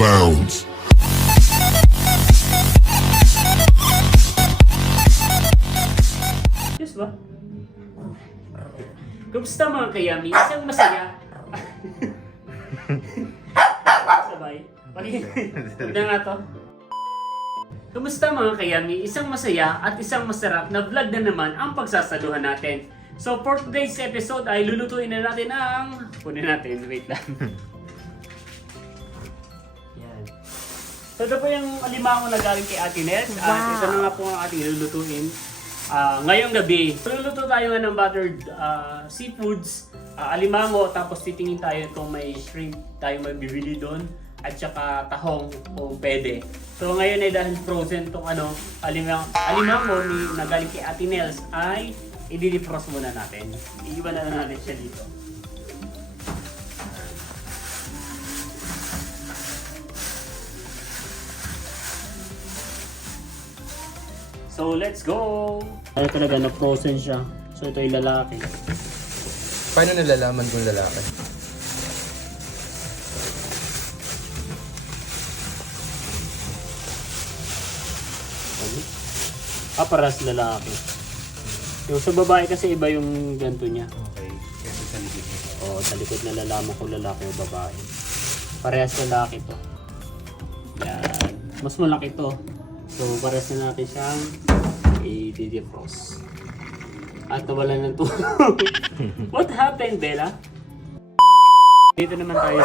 bounds. Yes ba? Kumusta mga kayami? Isang masaya. Sabay. Huwag na nga to. Kumusta mga kayami? Isang masaya at isang masarap na vlog na naman ang pagsasaluhan natin. So for today's episode ay lulutuin na natin ang... Kunin natin, wait lang. Yan. So ito po yung alimango na galing kay Ate Ned. At ito na nga po ang ating lulutuin. Ngayong gabi, luluto tayo nga ng buttered seafoods, alimango, tapos titingin tayo kung may shrimp tayo mabibili doon at saka tahong kung pwede. So ngayon ay dahil frozen tong alimango na galing kay Ate Nels ay i-defrost muna natin. Iiwan na lang natin siya dito. So let's go! Ano talaga na frozen siya. So ito yung lalaki. Paano nalalaman kung lalaki? Paras lalaki. Yung sa babae kasi iba yung ganto niya. Okay. Kasi sa likod niya. Oo, sa likod nalalaman kung lalaki o babae. Parehas lalaki to. Yan. Mas malaki to. So parehas na natin siyang i-defrost. At nawala ng tulog. What happened, Bella? Dito naman tayo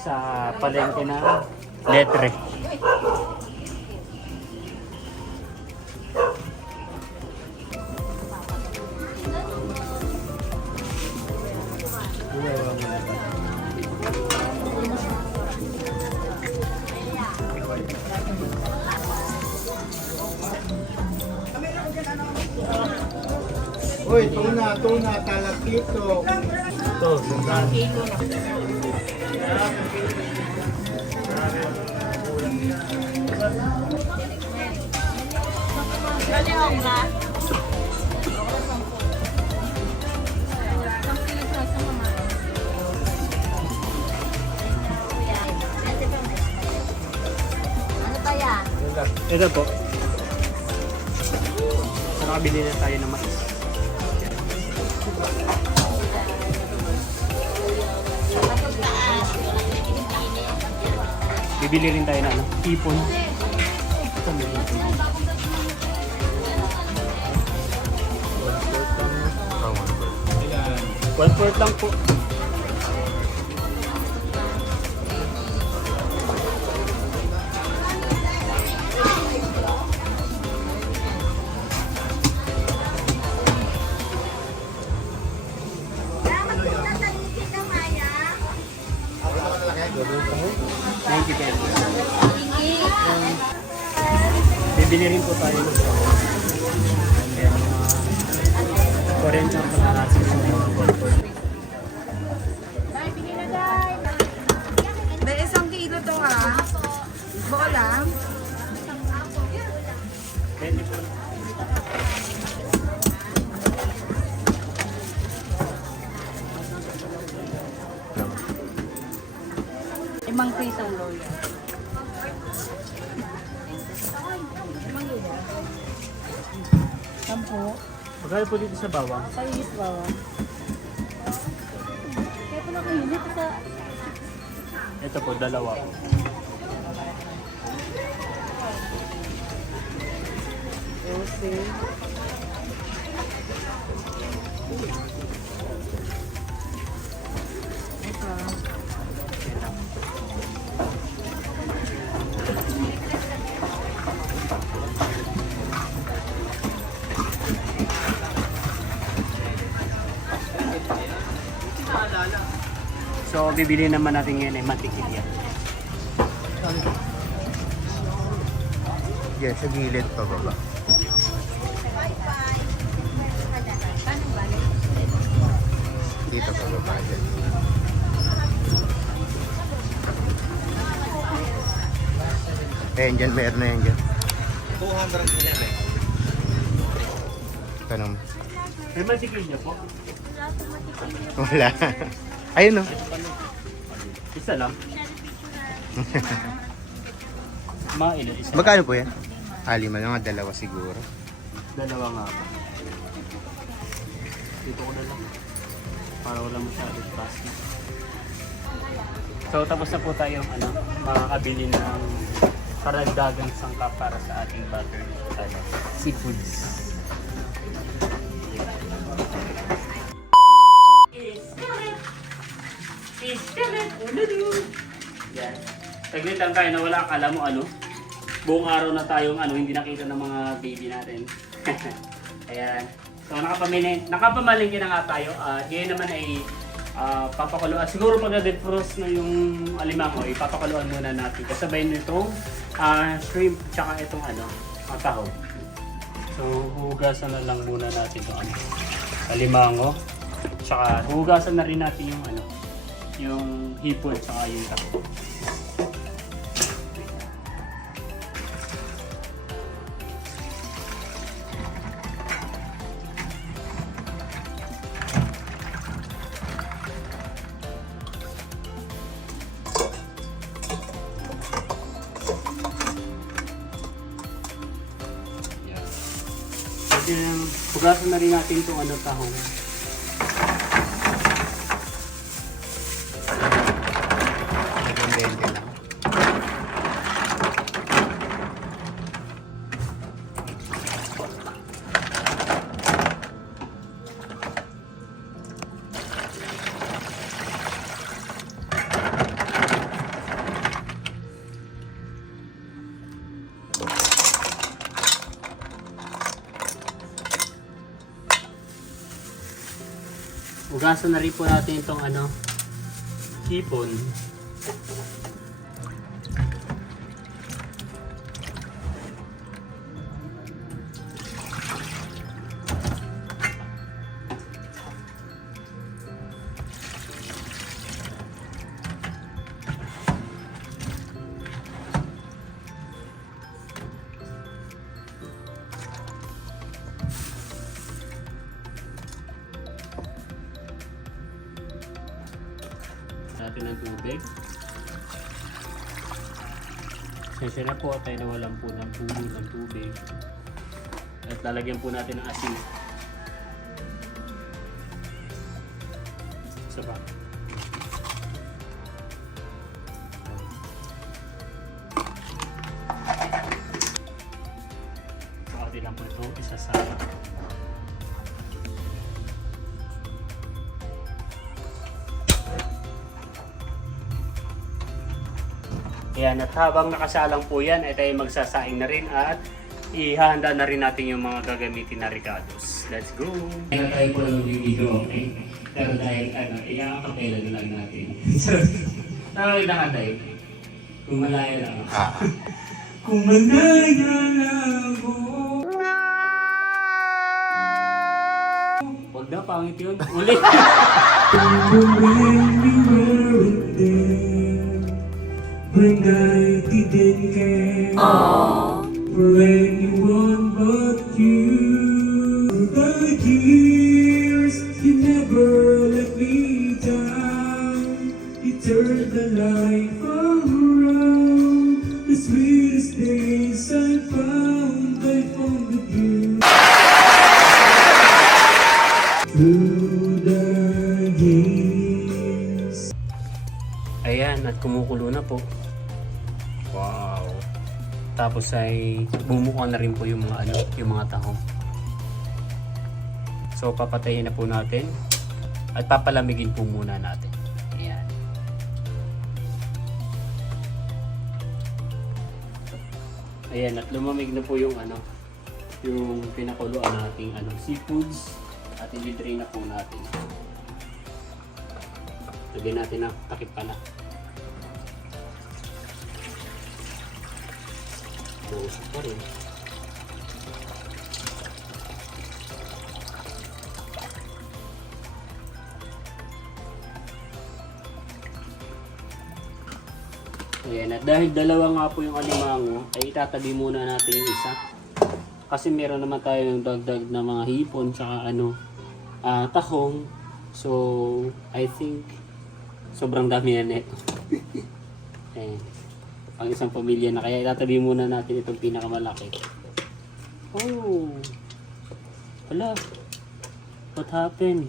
sa palengke na letre. Uy, tuna, talapito. Ito, sandal. Ano pa yan? Ito po. So, nakabili na tayo ng mais. Bibili rin tayo na ipon. Ito may ipon. One fourth lang po. Bibili rin po tayo ng kaya mga 40 ang pagkakasin sa mga 1/4. May 1 kilo to ha. Bola. Pwede po. Limang pisong loya. Sampo. Magkano po dito sa bawang? Kayit ba? Kaya pala kayo nito sa... Ito po, dalawa po. Okay. So, bibili naman natin ngayon ay mantikilya. Yan, sa gilid pa baba. Dito pa baba dyan. Ayan dyan, meron na yan dyan. 200 nila eh. Tanong. May mantikilya po? Wala. Ayun o. Isa lang. Mga ilan isa? Magkano po yan? Lima lang nga, dalawa siguro. Dalawa nga po. Dito ko na lang. Para wala masyado plastic. So tapos na po tayong makakabili ng karagdagang sangkap para sa ating buttered seafoods. Yan. Saglit lang tayo na wala, akala mo buong araw na tayong hindi nakita ng mga baby natin. Ayan. So nakapamalingki na nga tayo. Ngayon naman ay papakuluan. Siguro pag na-defrost na yung alimango, ipapakuluan muna natin. Kasabay nitong shrimp tsaka itong tahog. So hugasan na lang muna natin itong alimango. Tsaka hugasan na rin natin yung hipon tsaka yung tahog. Hugasan na rin natin itong tahong. Nagandente lang. Hugasan na rin po natin itong hipon. Natin ng tubig. Sensya na po tayo nawalan po ng puno ng tubig. At lalagyan po natin ng asin. Isa pa. Bakit lang po ito isasama. Ayan, at habang nakasalang po yan, ay tayo magsasaing na rin at ihahanda na rin natin yung mga gagamitin na ricados. Let's go! Kaya tayo po lang yung video, okay? Pero dahil, iakakapela na lang natin. Tawag na ka tayo. Kung malaya lang ako. Kung malaya lang ako. Huwag na, pangit yun. Ulit! When I didn't care for anyone but you. Through the years, you never let me down. You turned the life around. The sweetest days I found with you. Through the years. Ayan, at kumukulo na po. Wow. Tapos ay bumuka na rin po yung mga yung mga tahong. So papatayin na po natin at papalamigin po muna natin. Ayan. Ayan, at lumamig na po yung yung pinakuluan nating seafoods at i-drain na po natin. Lagyan natin ng takip pala. Buusap pa rin. Ayan, at dahil dalawa nga po yung alimango, ay itatabi muna natin yung isa. Kasi meron naman tayong dagdag na mga hipon tsaka tahong. So, I think sobrang dami na neto. Eh, pang isang pamilya na. Kaya itatabi muna natin itong pinakamalaki. Oh! Wala. What happened?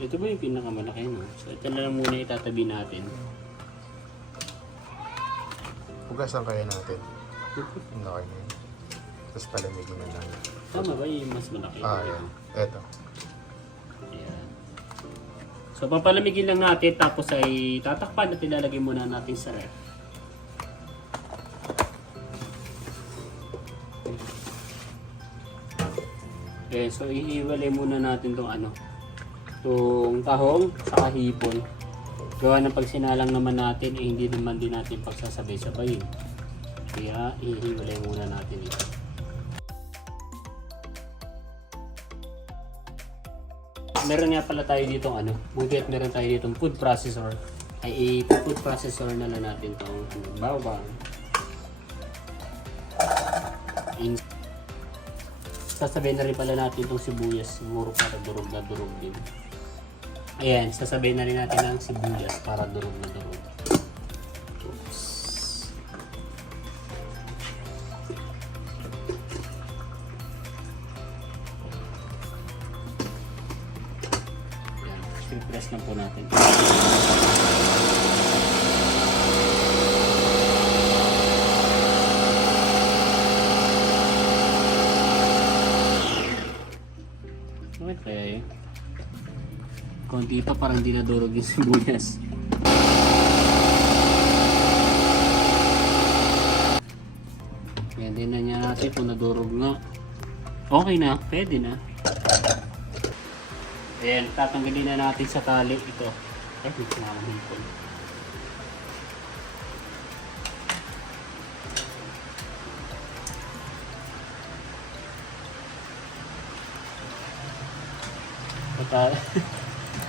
Ito ba yung pinakamalaki, no? So, ito na lang muna itatabi natin. Hugasan kaya natin. Hindi kayo na yun. Tapos palamigin na lang. Tama ba yung mas malaki? Yan. Eto. Ayan. So, papalamigin lang natin tapos ay tatakpan at ilalagay muna natin sa ref. Okay, so ihiwalay muna natin tong itong tahong sa hipon. Gawa ng pag sinalang naman natin, hindi naman din natin pagsasabay-sabayin. Kaya ihiwalay muna natin ito. Meron nga pala tayo dito buti at meron tayo dito food processor. Ay food processor na lang natin itong bawang. Sasabihin na rin pala natin itong sibuyas siguro para durog na durog din. Ayan, sasabihin na rin natin ang sibuyas para durog na durog. Oops. Ayan, press lang po natin. Okay, kaya yun. Konti pa parang di nadurog yung sibuyas. Yan din na niya natin kung nadurog nga. Okay na, pwede na. Ayan, tatanggalin na natin sa tali ito. Ay, hindi na ako hipon.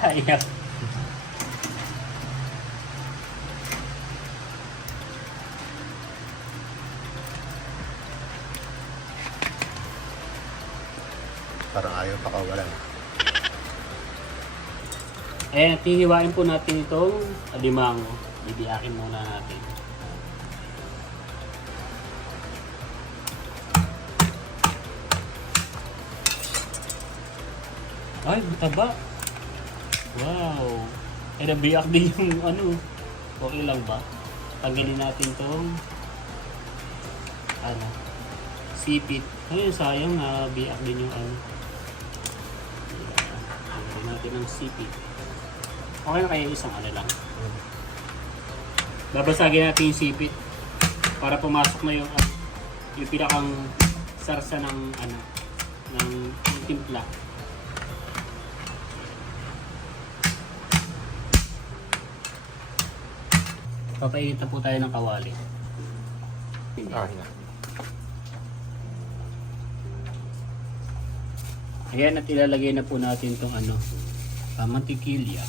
Ayaw. Parang ayaw pa kawalan. Eh, hihiwain po natin itong alimango. Ibiyakin muna natin. Ay, mataba. Wow. Eh, nabiyak din yung Okay lang ba? Tanggalin natin tong sipit. Ayun, sayang na biyak din yung Tanggalin natin ang sipit. Okay na kaya isang lang. Babasagin natin yung sipit para pumasok na yung pinakang sarsa ng ng timpla. Papainit na po tayo ng kawali. Okay na. Ayan, at ilalagay na po natin itong mantikilya.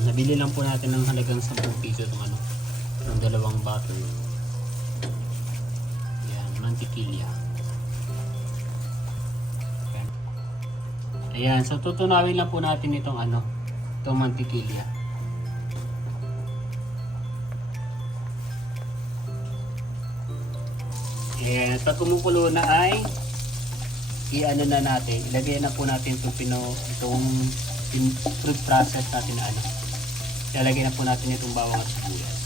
Nabili lang po natin ng halagang 10 piso itong ng dalawang bottle. Ayan, mantikilya. Ayan, so tutunawin lang po natin itong itong mantikilya. Ayan, pag kumukulo na ay na natin, ilagay na po natin itong fruit process natin na Ilalagay na po natin itong bawang at sibuyas.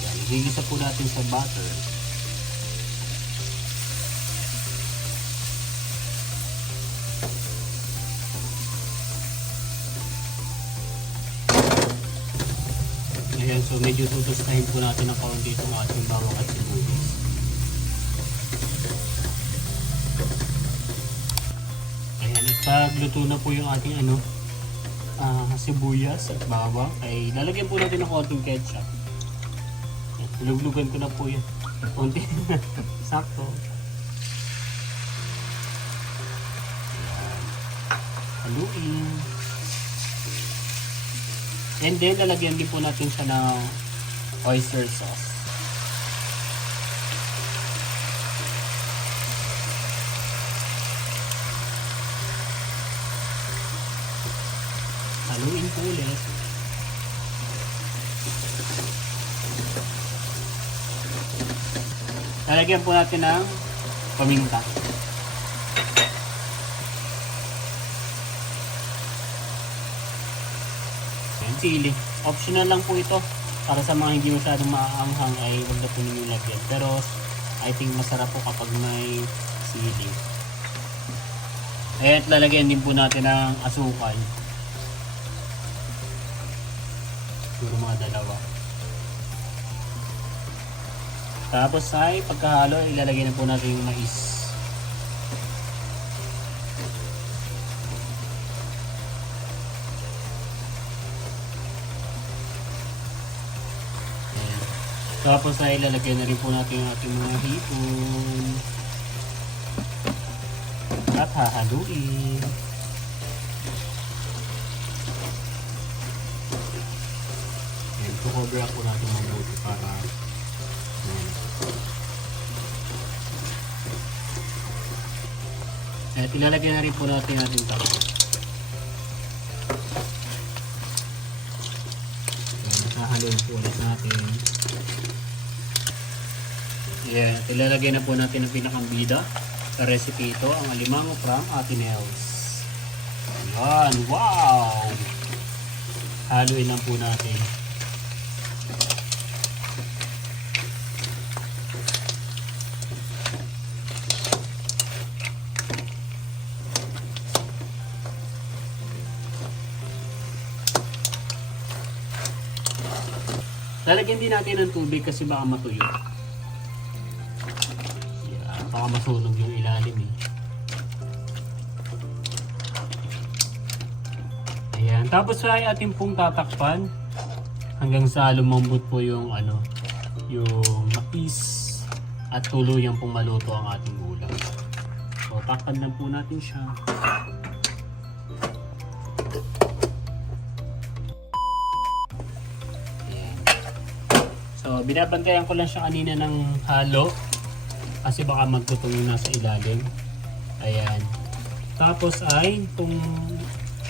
Yan, igigisa po natin sa butter. Ayan, so medyo tutustahin po natin ang kaunti itong ating bawang at sibuyas. Pag luto na po yung ating sibuyas at bawang, ay lalagyan po natin ng konting ketchup. Luglugan ko na po yan. Konti. Sakto. Ayan. Haluin. And then, lalagyan din po natin siya ng oyster sauce. Haluin po ulit. Lalagyan po natin ng paminta. Ayan, sili. Optional lang po ito. Para sa mga hindi masyadong maaanghang ay huwag na po ninyo lagyan. Pero I think masarap po kapag may sili. At lalagyan din po natin ng asukal. Siguro mga dalawa. Tapos ay pagkahalo, ilalagay na po natin yung mais. Ayan. Tapos ay ilalagay na rin po natin yung ating mga hipon. At hahaluin. Ayan, cover po natin mabuti para at ilalagay na rin po natin ating takbo. Nakahaluin po ulit natin. Ayan, at ilalagay na po natin ang pinakambida sa recipe ito, ang alimango from Ate Nels. Ayan, wow! Haluin lang po natin. Lalagyan din natin ng tubig kasi baka matuyo. Yeah, baka masunog yung ilalim eh. Ayan. Tapos ay ating pong tatakpan hanggang sa lumambot po yung yung mais at tuluyang pong maluto ang ating ulam. So takpan lang po natin siya. So, binabantayan ko lang siya kanina ng halo kasi baka magtutong yung nasa ilalim. Ayan. Tapos ay kung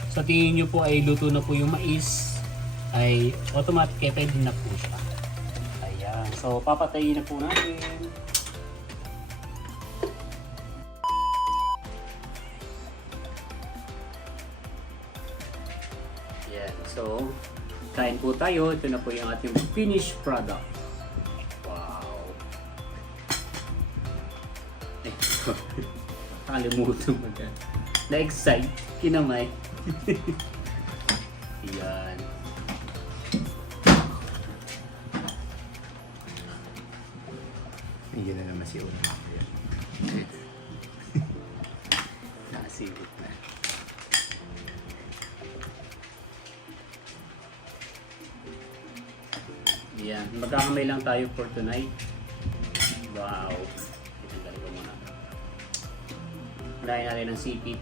sa tingin nyo po ay luto na po yung mais ay automatic pwede na po siya. Ayan. So, papatayin na po natin. Ayan. So, kain po tayo. Ito na po yung ating finished product. Wow. Nakalimutan mo dyan. Na-excite. Kinamay. Yan. Hindi na naman si Una. Nakasigit na. Yan. Magkakamay lang tayo for tonight. Wow. Itanggal ko muna. Unahin natin ng sipit.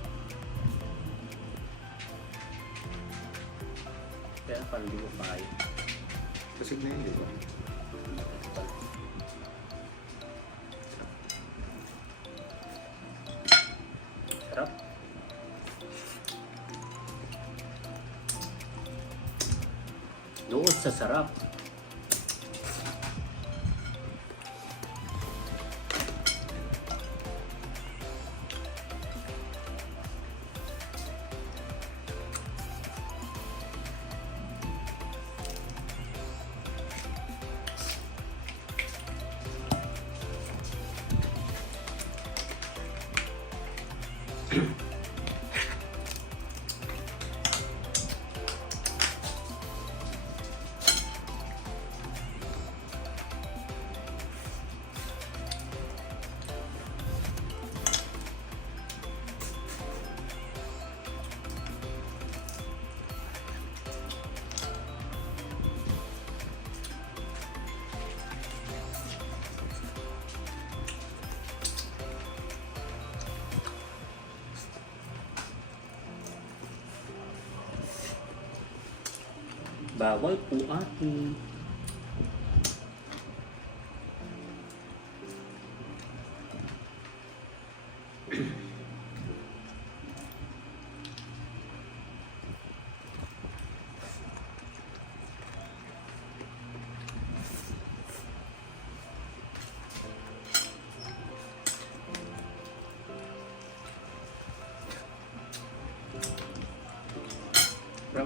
Kaya parang di ko kaya. Kasig na yun, di ba? Sarap. Nood sa sarap. Bawal po atin. Bro.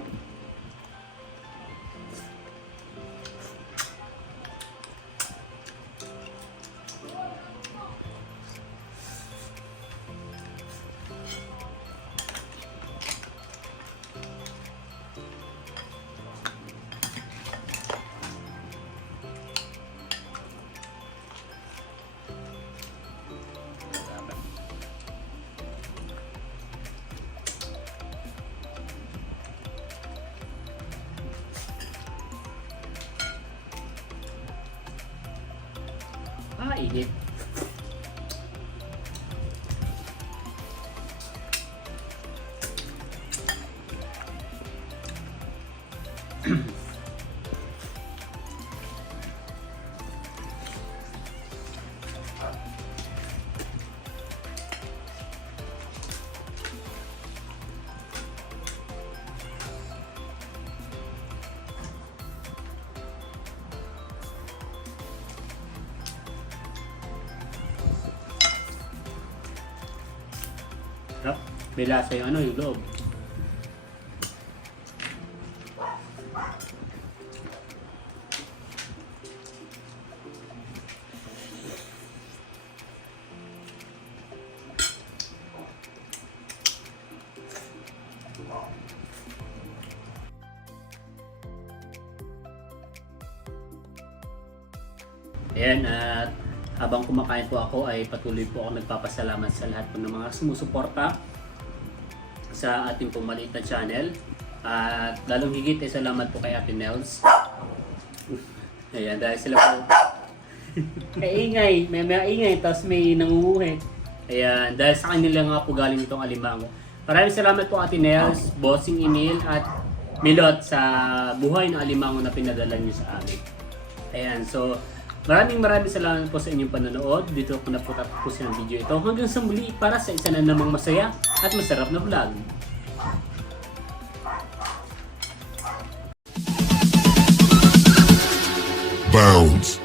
Ah, init. Sarap. May lasa yung ano, yung loob. Ayan, at habang kumakain po ako ay patuloy po ako nagpapasalamat sa lahat po ng mga sumusuporta sa ating pong maliit na channel. At lalong higit ay salamat po kay Ate Nels. Ayan, dahil sila po kaingay, may ingay, tapos may nangunguhe. Ayan, dahil sa kanila nga po galing itong alimango. Maraming salamat po Ate Nels, Bossing Emil at Milot sa buhay ng alimango na pinadala niyo sa amin. Ayan, so maraming salamat po sa inyong panonood. Dito ko na po tapusin ang video ito. Hanggang sa muli para sa isa na namang masaya at masarap na vlog. Bounds.